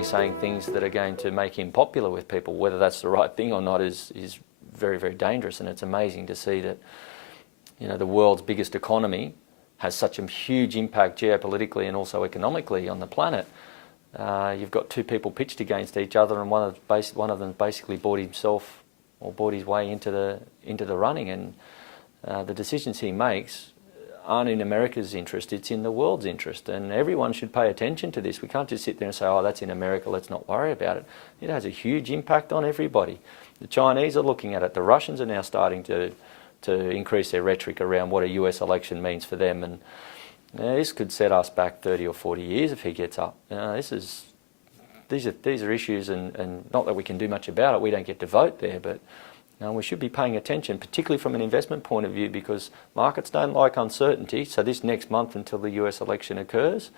constantly saying things that are going to make him popular with people. Whether that's the right thing or not is very, very dangerous, and it's amazing to see that, you know, the world's biggest economy has such a huge impact geopolitically and also economically on the planet. You've got two people pitched against each other, and one of them basically bought himself or bought his way into the running, and the decisions he makes aren't in America's interest, it's in the world's interest, and everyone should pay attention to this. We can't just sit there and say, oh, that's in America, let's not worry about it. It has a huge impact on everybody. The Chinese are looking at it. The Russians are now starting to increase their rhetoric around what a US election means for them, and this could set us back 30 or 40 years if he gets up. These are issues, and not that we can do much about it. We don't get to vote there, but we should be paying attention, particularly from an investment point of view, because markets don't like uncertainty. So this next month until the US election occurs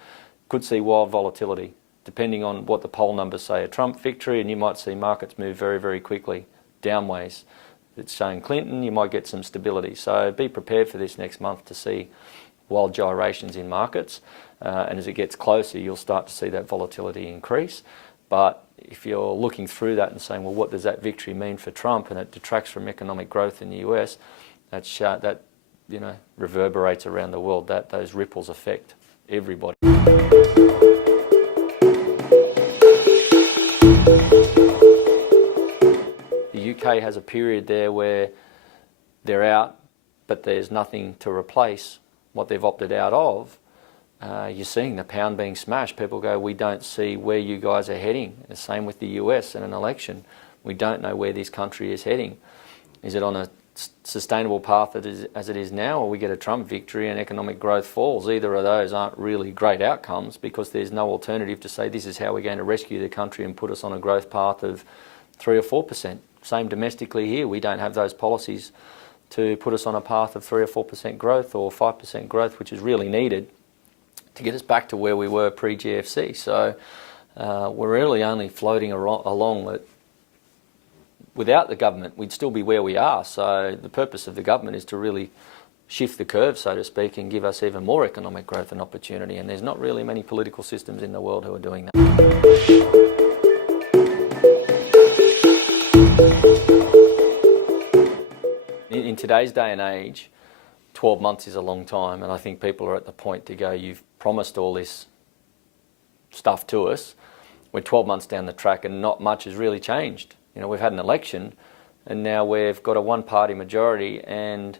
could see wild volatility, depending on what the poll numbers say. A Trump victory, and you might see markets move very, very quickly downways. If it's showing Clinton, you might get some stability. So be prepared for this next month to see wild gyrations in markets. And as it gets closer, you'll start to see that volatility increase. But if you're looking through that and saying, well, what does that victory mean for Trump, and it detracts from economic growth in the US, that reverberates around the world. Those ripples affect everybody. The UK has a period there where they're out, but there's nothing to replace what they've opted out of. You're seeing the pound being smashed. People go, we don't see where you guys are heading. The same with the US in an election. We don't know where this country is heading. Is it on a sustainable path as it is now, or we get a Trump victory and economic growth falls? Either of those aren't really great outcomes, because there's no alternative to say this is how we're going to rescue the country and put us on a growth path of 3 or 4%. Same domestically here. We don't have those policies to put us on a path of 3 or 4% growth or 5% growth, which is really needed to get us back to where we were pre-GFC. So we're really only floating along that without the government, we'd still be where we are. So the purpose of the government is to really shift the curve, so to speak, and give us even more economic growth and opportunity. And there's not really many political systems in the world who are doing that. In today's day and age, 12 months is a long time, and I think people are at the point to go, you've promised all this stuff to us. We're 12 months down the track and not much has really changed. You know, we've had an election and now we've got a one-party majority and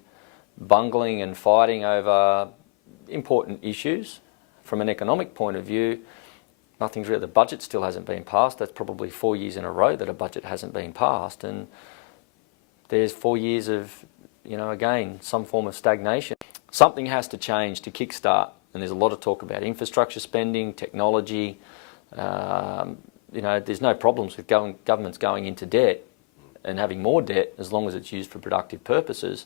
bungling and fighting over important issues. From an economic point of view, nothing's really, the budget still hasn't been passed. That's probably 4 years in a row that a budget hasn't been passed, and there's 4 years of, again, some form of stagnation. Something has to change to kickstart, and there's a lot of talk about infrastructure spending, technology. There's no problems with governments going into debt and having more debt as long as it's used for productive purposes.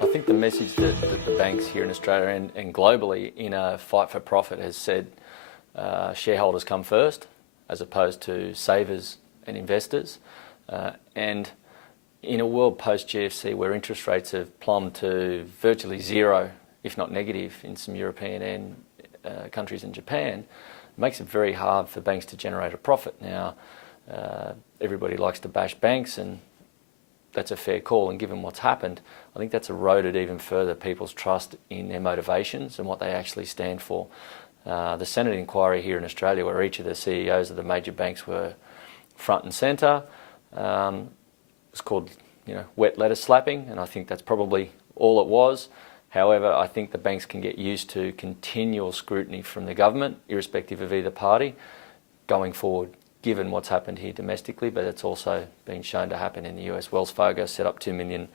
I think the message that the banks here in Australia and globally in a fight for profit has said shareholders come first, as opposed to savers and investors. And in a world post-GFC where interest rates have plumbed to virtually zero, if not negative, in some European and countries in Japan, it makes it very hard for banks to generate a profit. Now, everybody likes to bash banks, and that's a fair call, and given what's happened, I think that's eroded even further people's trust in their motivations and what they actually stand for. The Senate inquiry here in Australia, where each of the CEOs of the major banks were front and centre, was called, wet lettuce slapping, and I think that's probably all it was. However, I think the banks can get used to continual scrutiny from the government, irrespective of either party, going forward, given what's happened here domestically, but it's also been shown to happen in the US. Wells Fargo set up 2 million,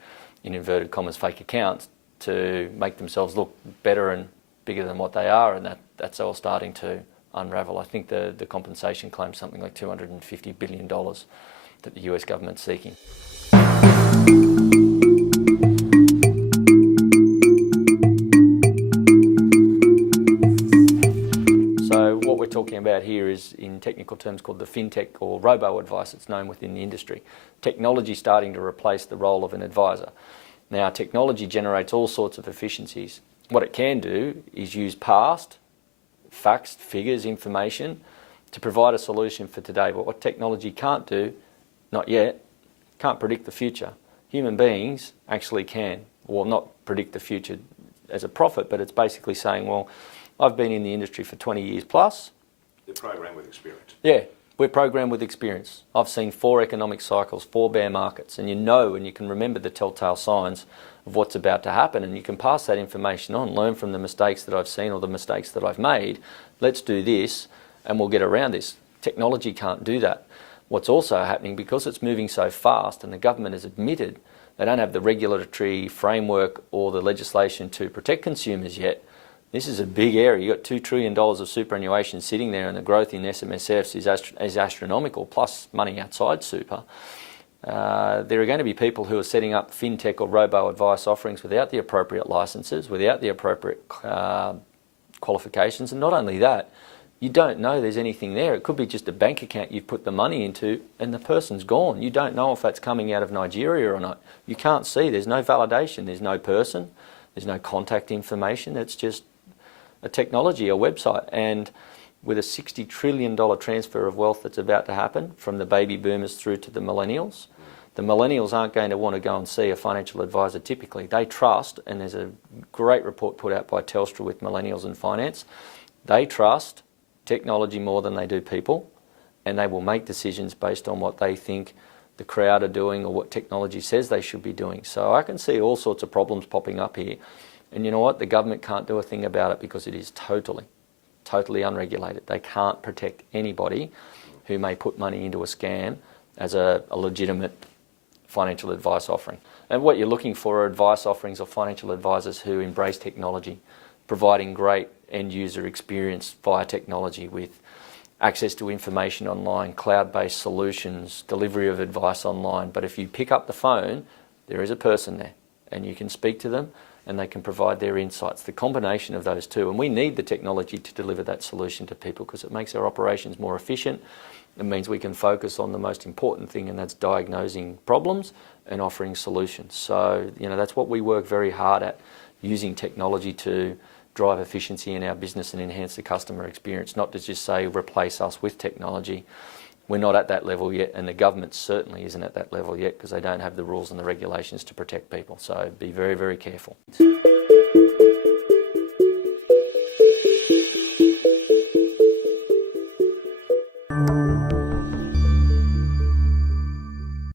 in inverted commas, fake accounts to make themselves look better and bigger than what they are, and that's all starting to unravel. I think the compensation claims something like $250 billion that the US government's seeking. So what we're talking about here is, in technical terms, called the fintech or robo-advice. It's known within the industry. Technology starting to replace the role of an advisor. Now, technology generates all sorts of efficiencies. What it can do is use past facts, figures, information to provide a solution for today. But what technology can't do, not yet, can't predict the future. Human beings actually can. Well, not predict the future as a prophet, but it's basically saying, well, I've been in the industry for 20 years plus. They're programmed with experience. Yeah, we're programmed with experience. I've seen 4 economic cycles, 4 bear markets, and you know and you can remember the telltale signs of what's about to happen, and you can pass that information on, learn from the mistakes that I've seen or the mistakes that I've made. Let's do this and we'll get around this. Technology can't do that. What's also happening, because it's moving so fast and the government has admitted they don't have the regulatory framework or the legislation to protect consumers yet, this is a big area. You've got $2 trillion of superannuation sitting there, and the growth in SMSFs is astronomical, plus money outside super. There are going to be people who are setting up fintech or robo-advice offerings without the appropriate licenses, without the appropriate qualifications, and not only that, you don't know there's anything there. It could be just a bank account you've put the money into and the person's gone. You don't know if that's coming out of Nigeria or not. You can't see. There's no validation. There's no person. There's no contact information. It's just a technology, a website. And with a $60 trillion transfer of wealth that's about to happen from the baby boomers through to the millennials aren't going to want to go and see a financial advisor typically. They trust, and there's a great report put out by Telstra with millennials in finance, they trust technology more than they do people, and they will make decisions based on what they think the crowd are doing or what technology says they should be doing. So I can see all sorts of problems popping up here. And you know what? The government can't do a thing about it because it is totally unregulated. They can't protect anybody who may put money into a scam as a legitimate financial advice offering. And what you're looking for are advice offerings or financial advisors who embrace technology, providing great end user experience via technology with access to information online, cloud-based solutions, delivery of advice online. But if you pick up the phone, there is a person there and you can speak to them and they can provide their insights. The combination of those two, and we need the technology to deliver that solution to people because it makes our operations more efficient. It means we can focus on the most important thing, and that's diagnosing problems and offering solutions. So, that's what we work very hard at, using technology to drive efficiency in our business and enhance the customer experience, not to just say replace us with technology. We're not at that level yet, and the government certainly isn't at that level yet because they don't have the rules and the regulations to protect people. So be very, very careful.